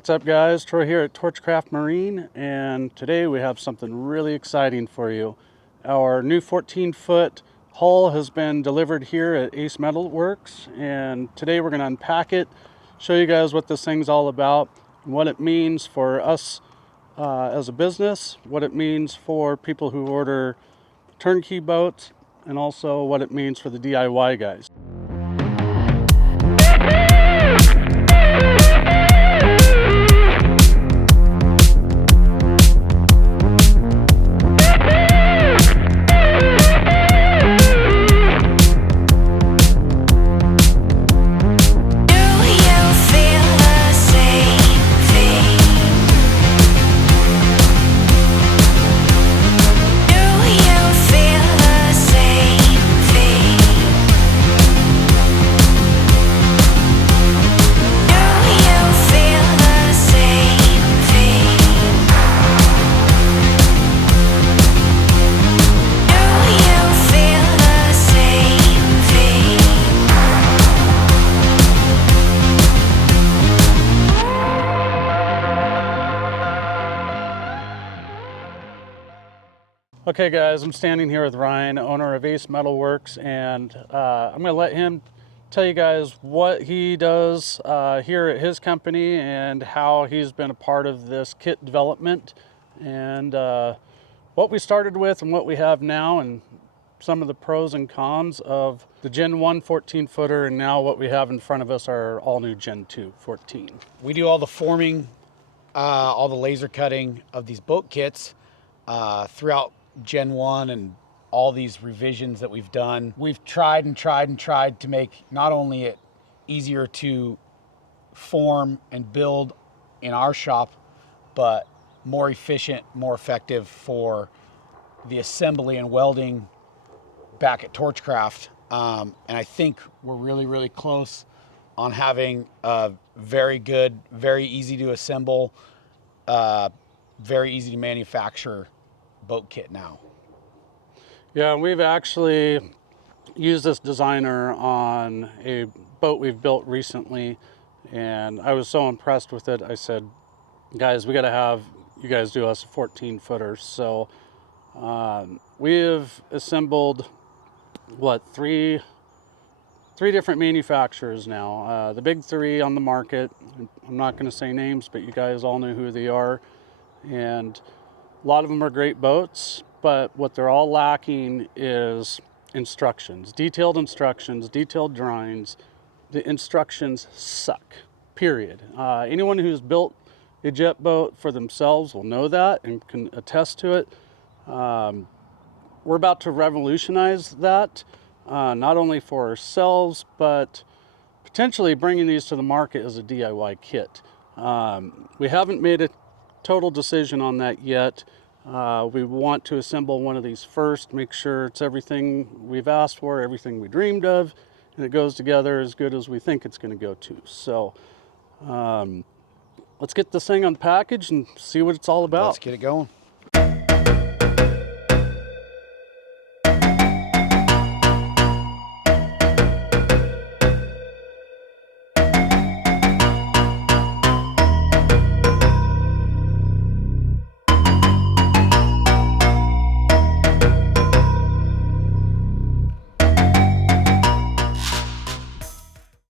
What's up guys, Troy here at Torchcraftmarine, and today we have something really exciting for you. Our new 14-foot hull has been delivered here at Ace Metal Works, and today we're going to unpack it, show you guys what this thing's all about, what it means for us as a business, what it means for people who order turnkey boats, and also what it means for the DIY guys. Okay guys, I'm standing here with Ryan, owner of Ace Metal Works, and I'm going to let him tell you guys what he does here at his company and how he's been a part of this kit development, and what we started with and what we have now, and some of the pros and cons of the Gen 1 14-footer, and now what we have in front of us are all new Gen 2 14. We do all the forming, all the laser cutting of these boat kits throughout Gen 1 and all these revisions that we've done. We've tried to make not only it easier to form and build in our shop, but more efficient, more effective for the assembly and welding back at Torchcraft. And I think we're really close on having a very good, very easy to assemble, very easy to manufacture boat kit now. Yeah, we've actually used this designer on a boat we've built recently, and I was so impressed with it. I said, guys, we got to have you guys do us a 14-footer. So we have assembled three different manufacturers now, the big three on the market. I'm not going to say names, but you guys all know who they are, and a lot of them are great boats, but what they're all lacking is instructions, detailed drawings. The instructions suck, period. Anyone who's built a jet boat for themselves will know that and can attest to it. We're about to revolutionize that, not only for ourselves, but potentially bringing these to the market as a DIY kit. We haven't made a total decision on that yet. We want to assemble one of these first, make sure it's everything we've asked for, everything we dreamed of, and it goes together as good as we think it's going to go to. So let's get this thing unpackaged and see what it's all about. Let's get it going.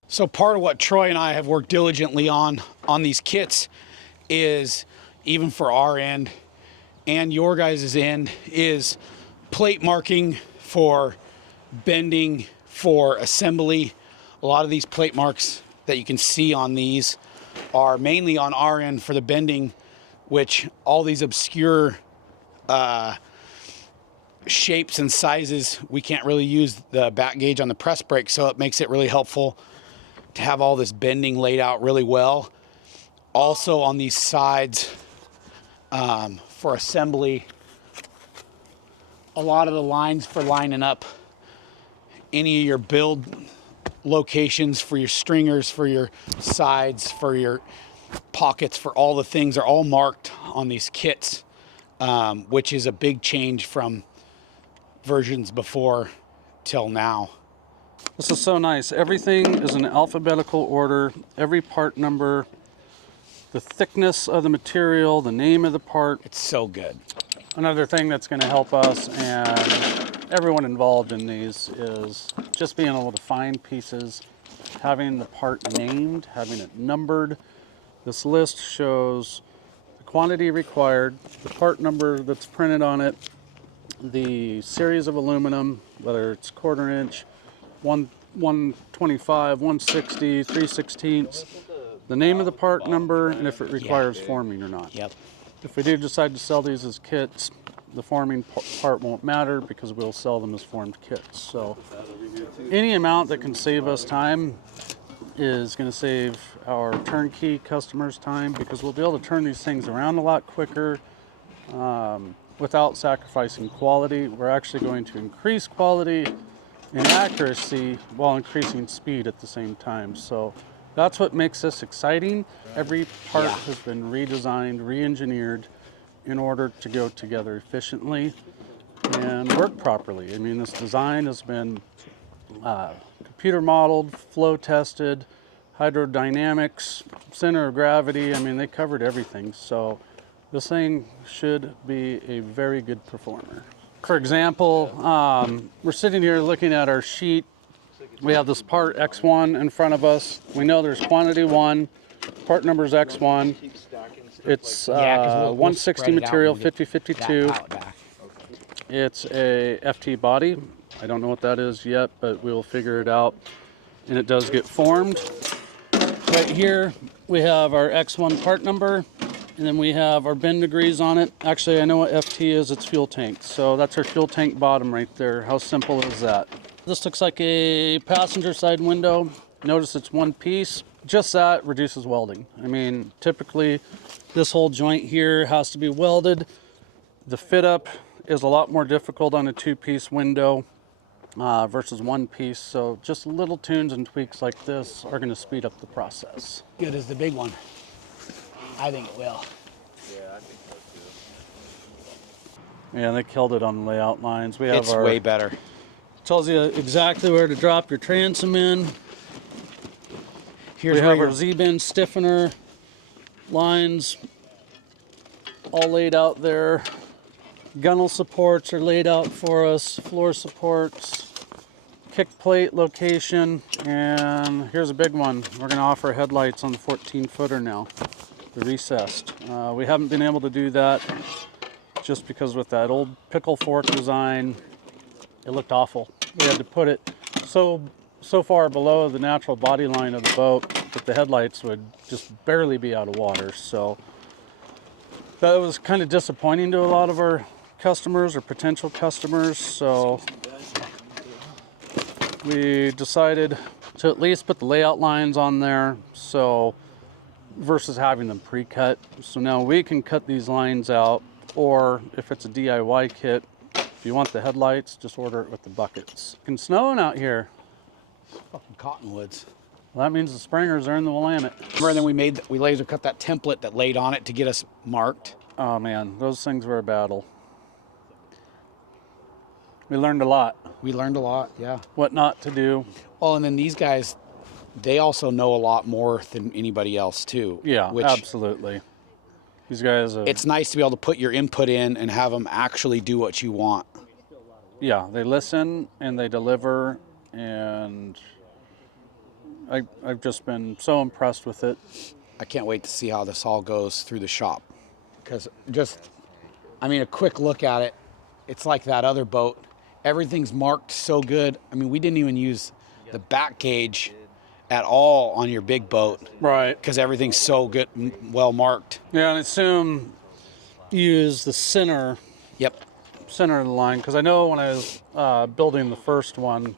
So part of what Troy and I have worked diligently on these kits is, even for our end and your guys' end, is plate marking for bending, for assembly. A lot of these plate marks that you can see on these are mainly on our end for the bending, which all these obscure shapes and sizes, we can't really use the back gauge on the press brake, so it makes it really helpful to have all this bending laid out really well. Also on these sides, for assembly, a lot of the lines for lining up any of your build locations for your stringers, for your sides, for your pockets, for all the things are all marked on these kits, which is a big change from versions before till now. This is so nice. Everything is in alphabetical order. Every part number the thickness of the material, the name of the part. It's so good. Another thing that's going to help us and everyone involved in these is just being able to find pieces, having the part named, having it numbered. This list shows the quantity required, the part number that's printed on it, the series of aluminum, whether it's 1/4 inch, 125, 160, 3/16, the name of the part number, and if it requires forming or not. Yep. If we do decide to sell these as kits, the forming part won't matter because we'll sell them as formed kits. So any amount that can save us time is going to save our turnkey customers time, because we'll be able to turn these things around a lot quicker without sacrificing quality. We're actually going to increase quality and accuracy while increasing speed at the same time. So that's what makes this exciting. Every part has been redesigned, re-engineered in order to go together efficiently and work properly. I mean, this design has been computer modeled, flow tested, hydrodynamics, center of gravity. I mean, they covered everything. So this thing should be a very good performer. For example, we're sitting here looking at our sheet. We have this part X1 in front of us. We know there's quantity 1, part number is X1. It's 160 material, 50/52. It's a FT body. I don't know what that is yet, but we'll figure it out. And it does get formed. Right here, we have our X1 part number, and then we have our bend degrees on it. Actually, I know what FT is. It's fuel tank. So that's our fuel tank bottom right there. How simple is that? This looks like a passenger side window. Notice it's one piece. Just that reduces welding. I mean, typically this whole joint here has to be welded. The fit up is a lot more difficult on a 2-piece window versus 1 piece. So just little tunes and tweaks like this are going to speed up the process. Good as the big one. I think it will. Yeah, I think so too. Yeah, they killed it on the layout lines. We have It's way better. Tells you exactly where to drop your transom in. Here's We have where our Z-bend stiffener lines all laid out there. Gunnel supports are laid out for us, floor supports, kick plate location, and here's a big one. We're going to offer headlights on the 14-footer now, the recessed. We haven't been able to do that just because with that old pickle fork design, it looked awful. We had to put it so far below the natural body line of the boat that the headlights would just barely be out of water. So that was kind of disappointing to a lot of our customers or potential customers. So we decided to at least put the layout lines on there, so versus having them pre-cut. So now we can cut these lines out, or if it's a DIY kit, if you want the headlights, just order it with the buckets. It's snowing out here. fucking cottonwoods. Well, that means the springers are in the Willamette. Remember, then we laser cut that template that laid on it to get us marked. Oh man, those things were a battle. We learned a lot. We learned a lot, yeah. What not to do. Well, and then these guys, they also know a lot more than anybody else too. Yeah, which absolutely. These guys have, it's nice to be able to put your input in and have them actually do what you want. yeah, they listen and they deliver, and I've just been so impressed with it. I can't wait to see how this all goes through the shop. Because I mean, a quick look at it, it's like that other boat. Everything's marked so good. I mean, we didn't even use the back gauge at all on your big boat. Right. Because everything's so good, well marked. Yeah, and I assume you use the center Yep. of the line, because I know when I was building the first one,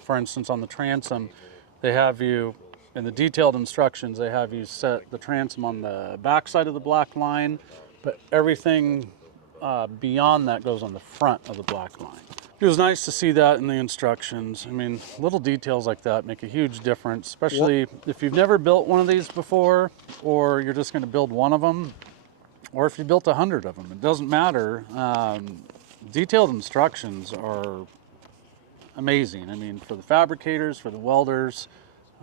for instance, on the transom, they have you, in the detailed instructions, they have you set the transom on the back side of the black line, but everything beyond that goes on the front of the black line. It was nice to see that in the instructions. I mean, little details like that make a huge difference, especially if you've never built one of these before, or you're just going to build one of them, or if you built 100 of them. It doesn't matter. Detailed instructions are amazing. I mean, for the fabricators, for the welders,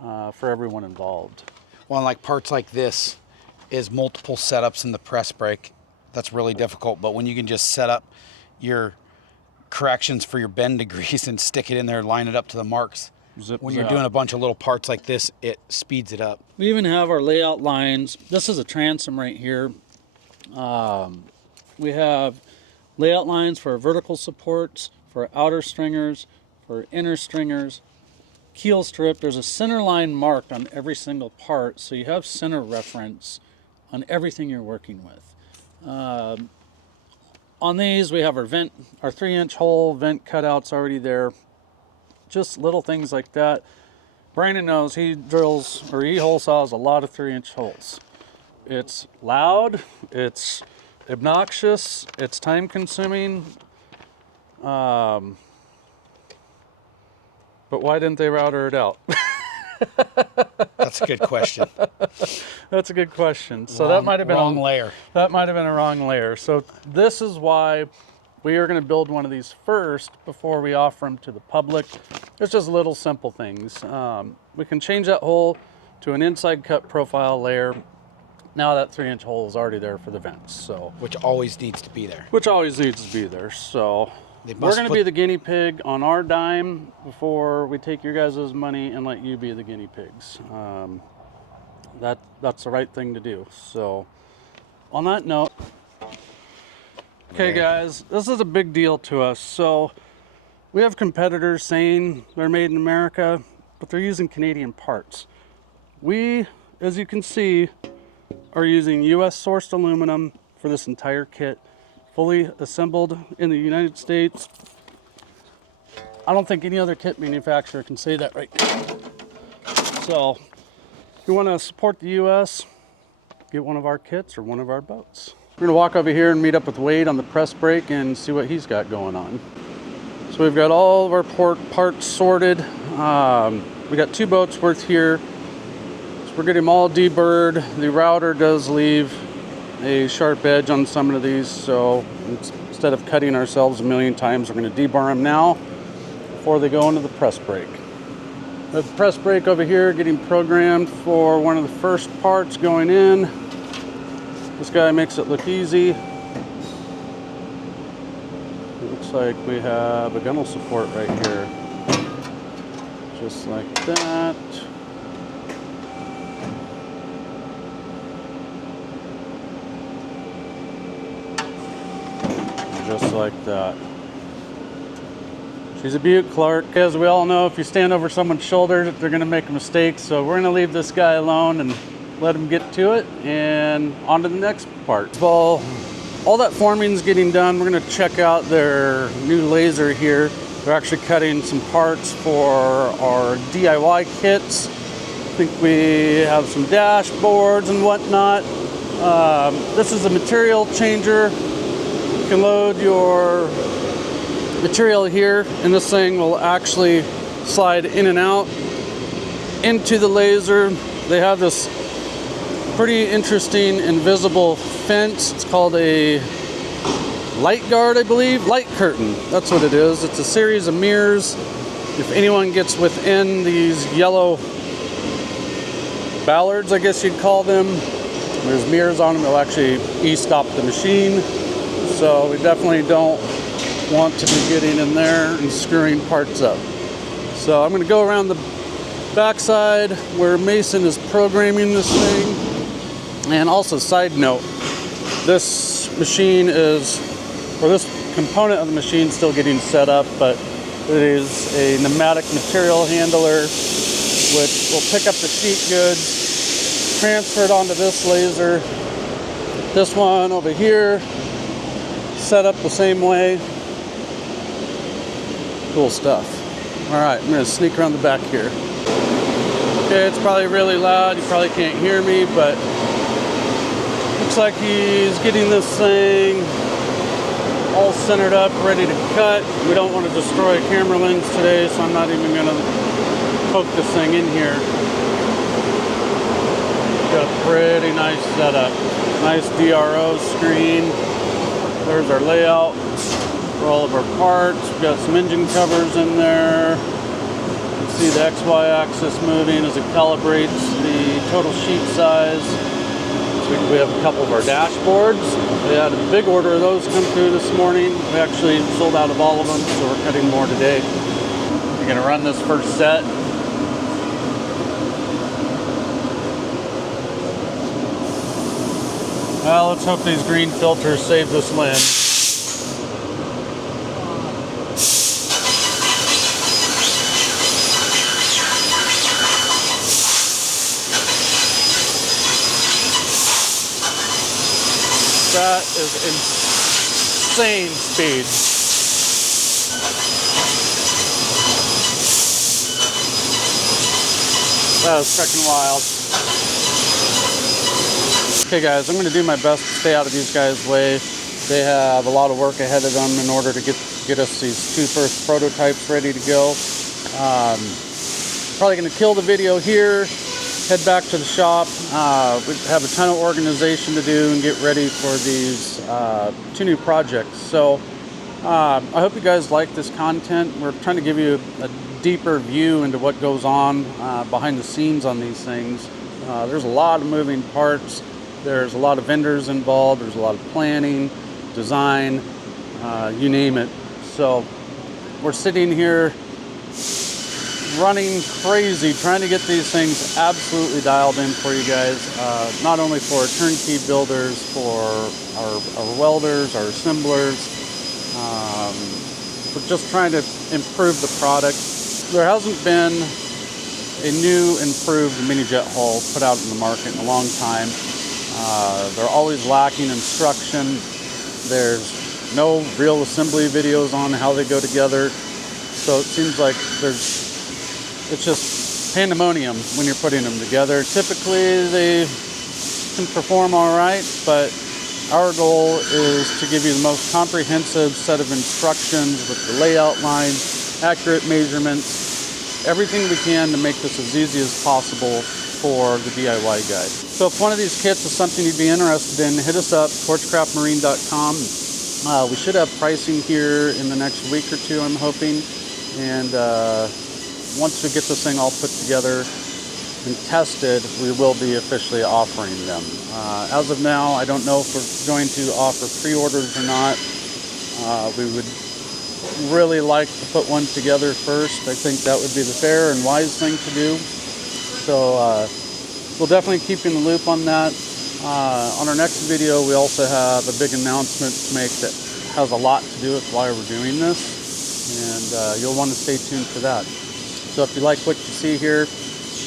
for everyone involved. Well, and like parts like this, is multiple setups in the press brake. That's really difficult, but when you can just set up your corrections for your bend degrees and stick it in there, line it up to the marks. Zip, When zap. you're doing a bunch of little parts like this, it speeds it up. We even have our layout lines. This is a transom right here. We have layout lines for vertical supports, for outer stringers, for inner stringers, keel strip. There's a center line marked on every single part, so you have center reference on everything you're working with. On these, we have our 3-inch hole vent cutouts already there. Just little things like that. Brandon knows he drills, or he hole saws a lot of 3-inch holes. It's loud, it's obnoxious, it's time consuming. But why didn't they router it out? That's a good question. That's a good question. So that might have been wrong layer. That might have been a wrong layer. So this is why we are going to build one of these first before we offer them to the public. It's just little simple things. We can change that hole to an inside cut profile layer. Now that 3-inch hole is already there for the vents. So Which always needs to be there. which always needs to be there. So They we're must going to put- be the guinea pig on our dime before we take your guys' money and let you be the guinea pigs. That's the right thing to do. So on that note, okay guys, this is a big deal to us. So we have competitors saying they're made in America, but they're using Canadian parts. We, as you can see, are using US sourced aluminum for this entire kit, fully assembled in the United States. I don't think any other kit manufacturer can say that right now. So if you want to support the US, get one of our kits or one of our boats. We're gonna walk over here and meet up with Wade on the press brake and see what he's got going on. So we've got all of our parts sorted. We got 2 boats worth here. So we're getting them all deburred. The router does leave a sharp edge on some of these, so instead of cutting ourselves a million times, we're going to deburr them now before they go into the press brake. The press brake over here getting programmed for one of the first parts going in. This guy makes it look easy. It looks like we have a gunnel support right here. Just like that. Just like that. She's a beaut, Clark. As we all know, if you stand over someone's shoulder, they're going to make a mistake. So we're going to leave this guy alone and let him get to it, and on to the next part. Well, all that forming is getting done. We're going to check out their new laser here. They're actually cutting some parts for our DIY kits. I think we have some dashboards and whatnot. This is a material changer. You can load your material here, and this thing will actually slide in and out into the laser. They have this pretty interesting invisible fence. It's called a light guard, I believe. Light curtain, that's what it is. It's a series of mirrors. If anyone gets within these yellow ballards, I guess you'd call them, there's mirrors on them. They'll actually e-stop the machine. So we definitely don't want to be getting in there and screwing parts up. So I'm going to go around the backside where Mason is programming this thing. And also, side note, this machine is, or this component of the machine is still getting set up, but it is a pneumatic material handler which will pick up the sheet goods, transfer it onto this laser. This one over here, set up the same way. Cool stuff. All right, I'm gonna sneak around the back here. Okay, it's probably really loud. You probably can't hear me, but looks like he's getting this thing all centered up, ready to cut. We don't want to destroy a camera lens today, so I'm not even gonna poke this thing in here. Got a pretty nice setup. Nice DRO screen. There's our layout for all of our parts. We've got some engine covers in there. You can see the XY axis moving as it calibrates the total sheet size. We have a couple of our dashboards. We had a big order of those come through this morning. We actually sold out of all of them, so we're cutting more today. We're gonna run this first set. Well, let's hope these green filters save this lens. That is insane speed. That was freaking wild. Okay guys, I'm going to do my best to stay out of these guys' way. They have a lot of work ahead of them in order to get us these two first prototypes ready to go. Probably going to kill the video here, head back to the shop. We have a ton of organization to do and get ready for these two new projects. So I hope you guys like this content. We're trying to give you a deeper view into what goes on behind the scenes on these things. There's a lot of moving parts. There's a lot of vendors involved. There's a lot of planning, design, you name it. So we're sitting here running crazy trying to get these things absolutely dialed in for you guys, not only for our turnkey builders, for our welders, our assemblers. We're just trying to improve the product. There hasn't been a new improved mini jet hull put out in the market in a long time. They're always lacking instruction. There's no real assembly videos on how they go together. So it seems like it's just pandemonium when you're putting them together. Typically they can perform all right, but our goal is to give you the most comprehensive set of instructions with the layout lines, accurate measurements, everything we can to make this as easy as possible for the DIY guide. So if one of these kits is something you'd be interested in, hit us up, torchcraftmarine.com. We should have pricing here in the next week or two, I'm hoping. And once we get this thing all put together and tested, we will be officially offering them. As of now, I don't know if we're going to offer pre-orders or not. We would really like to put one together first. I think that would be the fair and wise thing to do. So we'll definitely keep you in the loop on that. On our next video, we also have a big announcement to make that has a lot to do with why we're doing this, and you'll want to stay tuned for that. So if you like what you see here,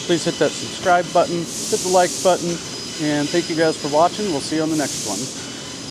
please hit that subscribe button, hit the like button, and thank you guys for watching. We'll see you on the next one.